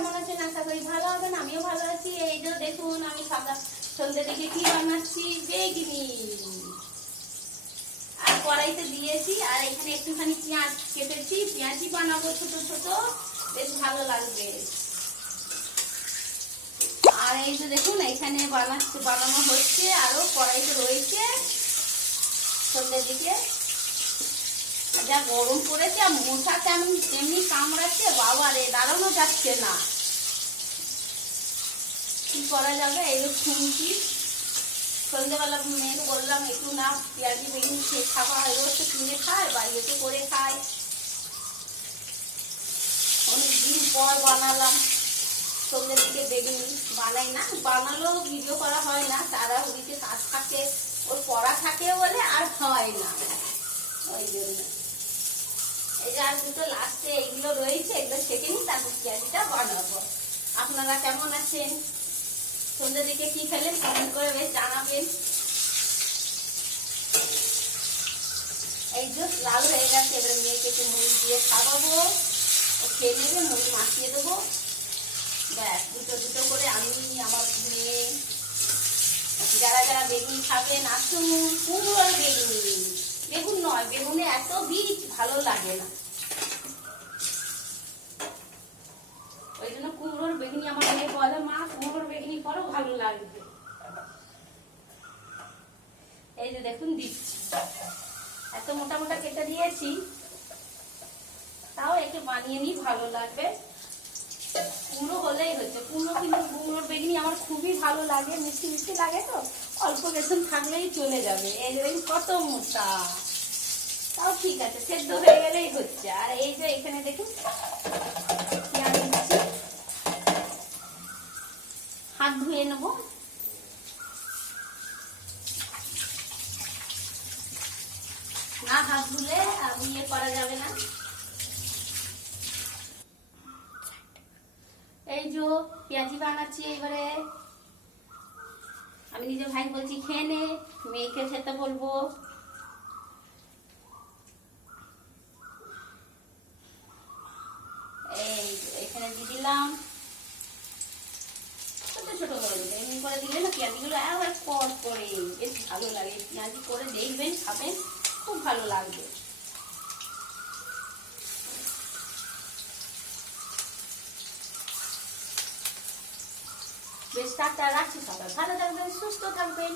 কেমন আছেন? আশা করি ভালো হবেন। আমিও ভালো আছি। এই যে দেখুন আমি সন্ধ্যে দিকে কি বানাচ্ছি, বেগনি আর কড়াইতে দিয়েছি। আর এখানে একটুখানি পেঁয়াজ কেটেছি, পেঁয়াজই বানাবো ছোট ছোট, বেশ ভালো লাগবে। আর এই যে দেখুন এখানে বানানো হচ্ছে, আরো কড়াইতে রয়েছে। সন্ধ্যের দিকে যা গরম পড়েছে আর মশা তেমনি কামড়াচ্ছে, বাবা রে, দাঁড়ানো যাচ্ছে না। কি করা যাবে? এই শুনছি সন্ধ্যেবেলা মেয়েকে বললাম একটু না পেঁয়াজি বেগুন খেয়ে খাওয়া, রোজ তো কিনে খায়, বাড়িতে করে খায়। অনেকদিন পর বানালাম সন্ধ্যের দিকে বেগুনি। বানাই না, বানালেও ভিডিও করা হয় না, তাড়াহুড়িতে কাজ থাকে, ওর পড়া থাকে বলে আর হয় না, ওই জন্য। এই যে আর দুটো লাস্টে এইগুলো রয়েছে, এগুলো ছেঁকে নিই, তারপর পেঁয়াজিটা বানাবো। আপনারা কেমন আছেন? সন্ধ্যের দিকে কি খেলেন কমেন্ট করে বেশ জানাবেন। এই যে লাল হয়ে গেছে, এবারে মেয়েকে একটু মুড়ি দিয়ে খাওয়াবো, ও খেয়ে নেবে, মুড়ি মাখিয়ে দেবো। ব্যাস, দুটো দুটো করে আমি, আমার মেয়ে, যারা যারা বেগুন খাবেন আসুন। কুমড়োর বেগুনি, বেগুন নয়, বেগুনে এত বীজ ভালো লাগে না, ওই জন্য কুমড়োর বেগুনি। আমার মেয়ে বলে মা কুমড়োর বেগুনি করো, ভালো লাগবে। এই যে দেখুন দিচ্ছি, এত মোটা মোটা কেটে দিয়েছি, তাও একটু বানিয়ে নিই, ভালো লাগবে। কুমড়ো হলেই হচ্ছে। কুমড়োর বেগুনি আমার খুবই ভালো লাগে, মিষ্টি মিষ্টি লাগে তো, অল্প বেসন থাকলেই চলে যাবে। এই যে কত মোটা, তাও ঠিক আছে, সেদ্ধ হয়ে গেলেই হচ্ছে। আর এই যে এখানে দেখুন পেঁয়াজ দিচ্ছি, হাত ধুয়ে নেবো। না হাত ধুলে ইয়ে করা যাবে না। এই যে পেঁয়াজি বানাচ্ছি, এবারে আমি নিজে ভাই বলছি খেয়ে নে, মেয়েকে খেতে বলবো। এই এখানে দিয়ে দিলাম, ছোট ছোট করে দিলে, এমনি করে দিলে না পেঁয়াজিগুলো একবার কট করে বেশ ভালো লাগে। পেঁয়াজি করে দেখবেন, খাবেন, খুব ভালো লাগবে। বেশ, টাটা, রাখছি। সবাই ভালো থাকবেন, সুস্থ থাকবেন।